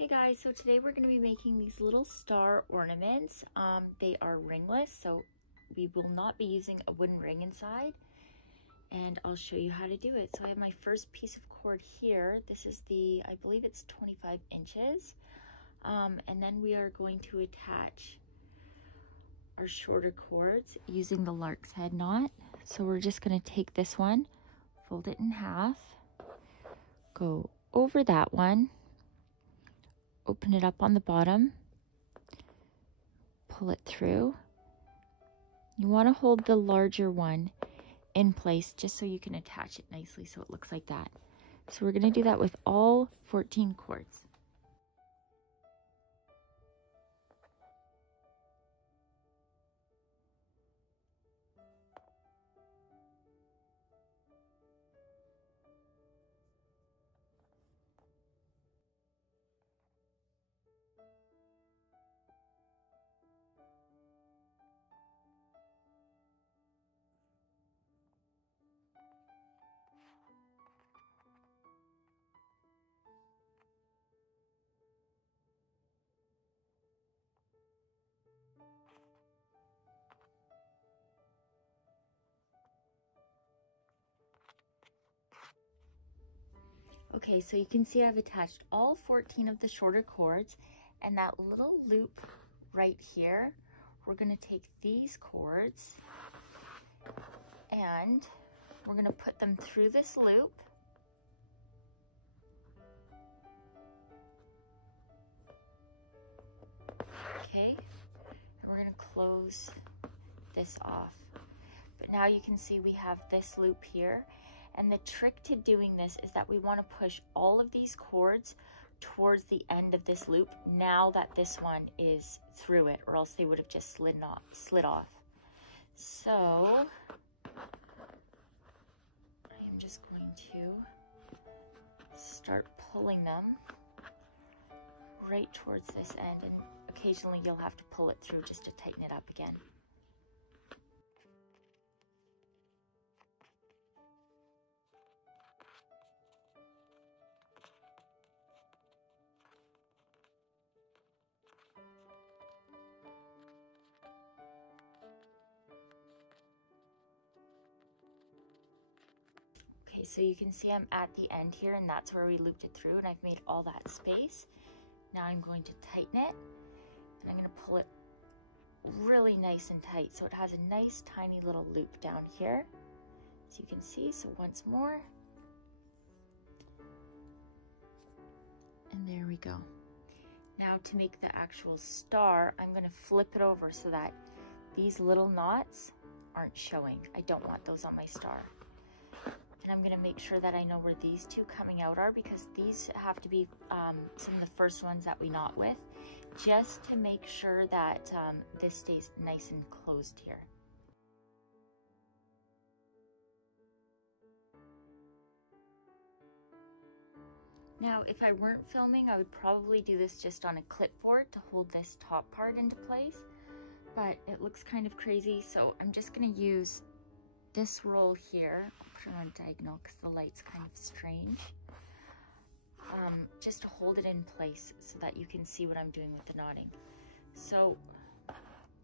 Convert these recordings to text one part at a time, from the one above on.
Hey guys, so today we're going to be making these little star ornaments. They are ringless, so we will not be using a wooden ring inside. And I'll show you how to do it. So I have my first piece of cord here. This is the, I believe it's 25 inches. And then we are going to attach our shorter cords using the lark's head knot. So we're just going to take this one, fold it in half, go over that one, open it up on the bottom, pull it through. You want to hold the larger one in place just so you can attach it nicely so it looks like that. So we're going to do that with all 14 cords. Okay, so you can see I've attached all 14 of the shorter cords, and that little loop right here, we're going to take these cords and we're going to put them through this loop. Okay, and we're going to close this off. But now you can see we have this loop here. And the trick to doing this is that we want to push all of these cords towards the end of this loop now that this one is through it, or else they would have just slid off. So I am just going to start pulling them right towards this end, and occasionally you'll have to pull it through just to tighten it up again. Okay, so you can see I'm at the end here, and that's where we looped it through, and I've made all that space. Now I'm going to tighten it, and I'm going to pull it really nice and tight so it has a nice tiny little loop down here, as you can see. So once more, and there we go. Now to make the actual star, I'm going to flip it over so that these little knots aren't showing. I don't want those on my star. And I'm going to make sure that I know where these two coming out are, because these have to be some of the first ones that we knot with, just to make sure that this stays nice and closed here. Now, if I weren't filming, I would probably do this just on a clipboard to hold this top part into place, but it looks kind of crazy, so I'm just going to use this roll here. I'll put it on diagonal because the light's kind of strange. Just to hold it in place so that you can see what I'm doing with the knotting. So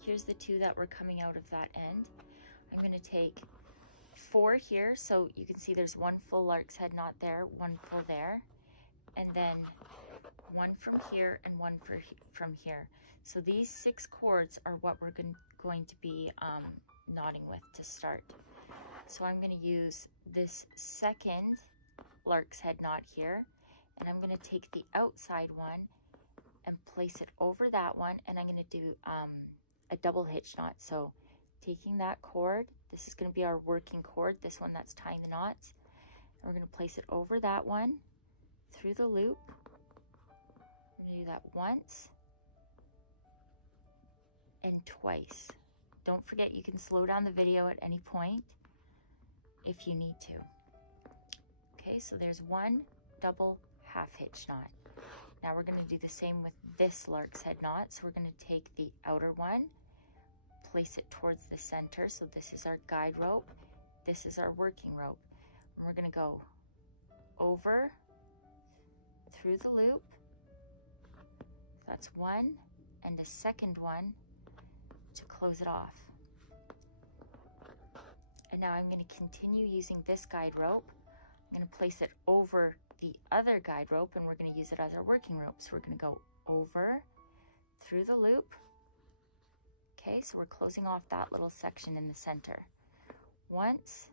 here's the two that were coming out of that end. I'm going to take 4 here, so you can see there's one full lark's head knot there, one full there, and then one from here and one from here. So these 6 cords are what we're going to be knotting with to start. So I'm going to use this second lark's head knot here, and I'm going to take the outside one and place it over that one, and I'm going to do a double hitch knot. So taking that cord, this is going to be our working cord, this one that's tying the knots, and we're going to place it over that one through the loop. We're going to do that once and twice. Don't forget, you can slow down the video at any point if you need to. Okay, so there's one double half hitch knot. Now we're going to do the same with this lark's head knot. So we're going to take the outer one, place it towards the center. So this is our guide rope. This is our working rope. And we're going to go over, through the loop, that's one and a second one to close it off. And now I'm going to continue using this guide rope. I'm going to place it over the other guide rope, and we're going to use it as our working rope. So we're going to go over through the loop. Okay, so we're closing off that little section in the center. Once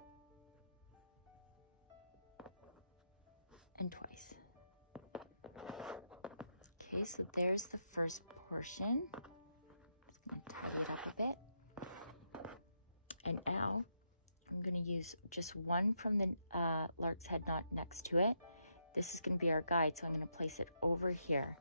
and twice. Okay, so there's the first portion. Just going to tidy it up a bit. And now I'm going to use just one from the lark's head knot next to it. This is going to be our guide, so I'm going to place it over here.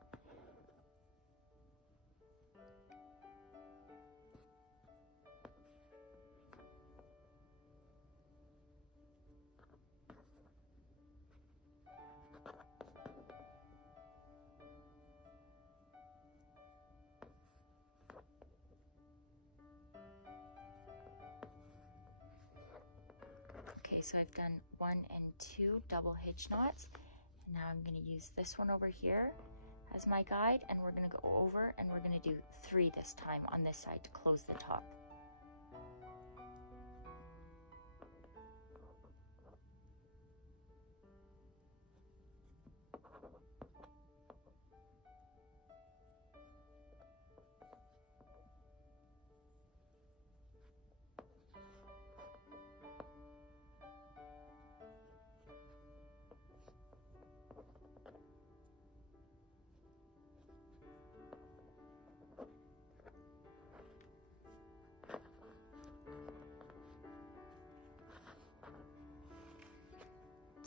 Okay, so I've done 1 and 2 double hitch knots. And now I'm going to use this one over here as my guide, and we're going to go over and we're going to do 3 this time on this side to close the top.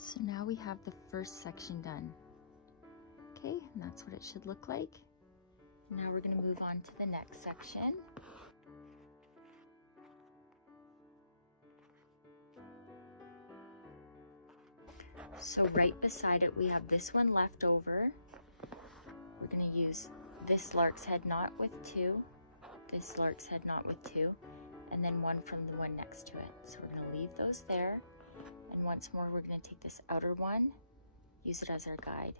So now we have the first section done. Okay, and that's what it should look like. Now we're going to move on to the next section. So right beside it, we have this one left over. We're going to use this lark's head knot with 2, this lark's head knot with 2, and then one from the one next to it. So we're going to leave those there. And once more, we're going to take this outer one, use it as our guide.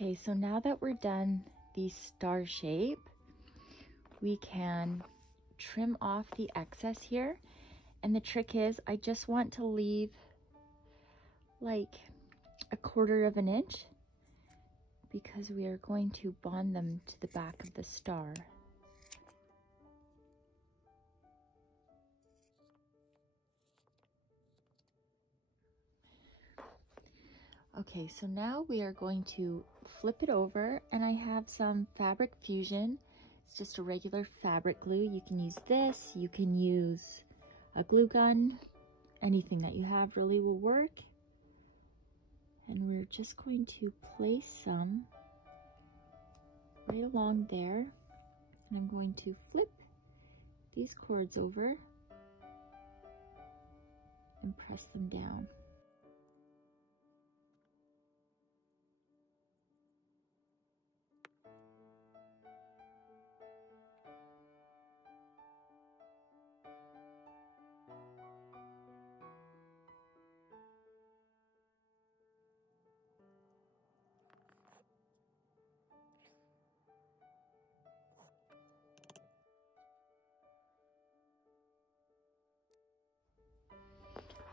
Okay, so now that we're done the star shape, we can trim off the excess here. And the trick is, I just want to leave like 1/4 of an inch because we are going to bond them to the back of the star. Okay, so now we are going to flip it over, and I have some Fabric Fusion. It's just a regular fabric glue. You can use this, you can use a glue gun, anything that you have really will work. And we're just going to place some right along there. And I'm going to flip these cords over and press them down.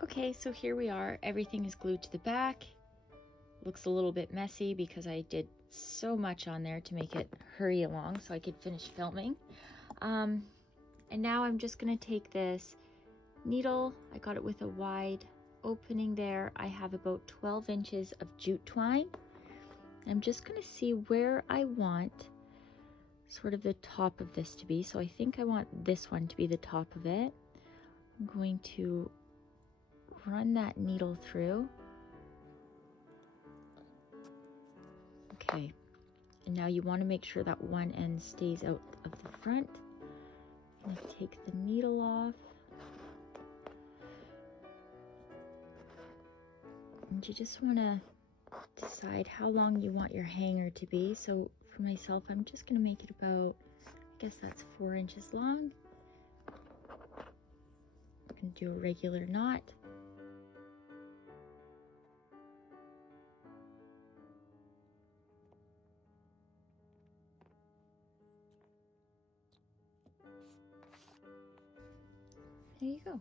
Okay, so here we are. Everything is glued to the back. Looks a little bit messy because I did so much on there to make it hurry along so I could finish filming. And now I'm just going to take this needle. I got it with a wide opening there. I have about 12 inches of jute twine. I'm just going to see where I want sort of the top of this to be. So I think I want this one to be the top of it. I'm going to run that needle through. Okay, and now you want to make sure that one end stays out of the front. I'm going to take the needle off. And you just want to decide how long you want your hanger to be. So for myself, I'm just going to make it about, I guess that's 4 inches long. I'm going to do a regular knot. There you go.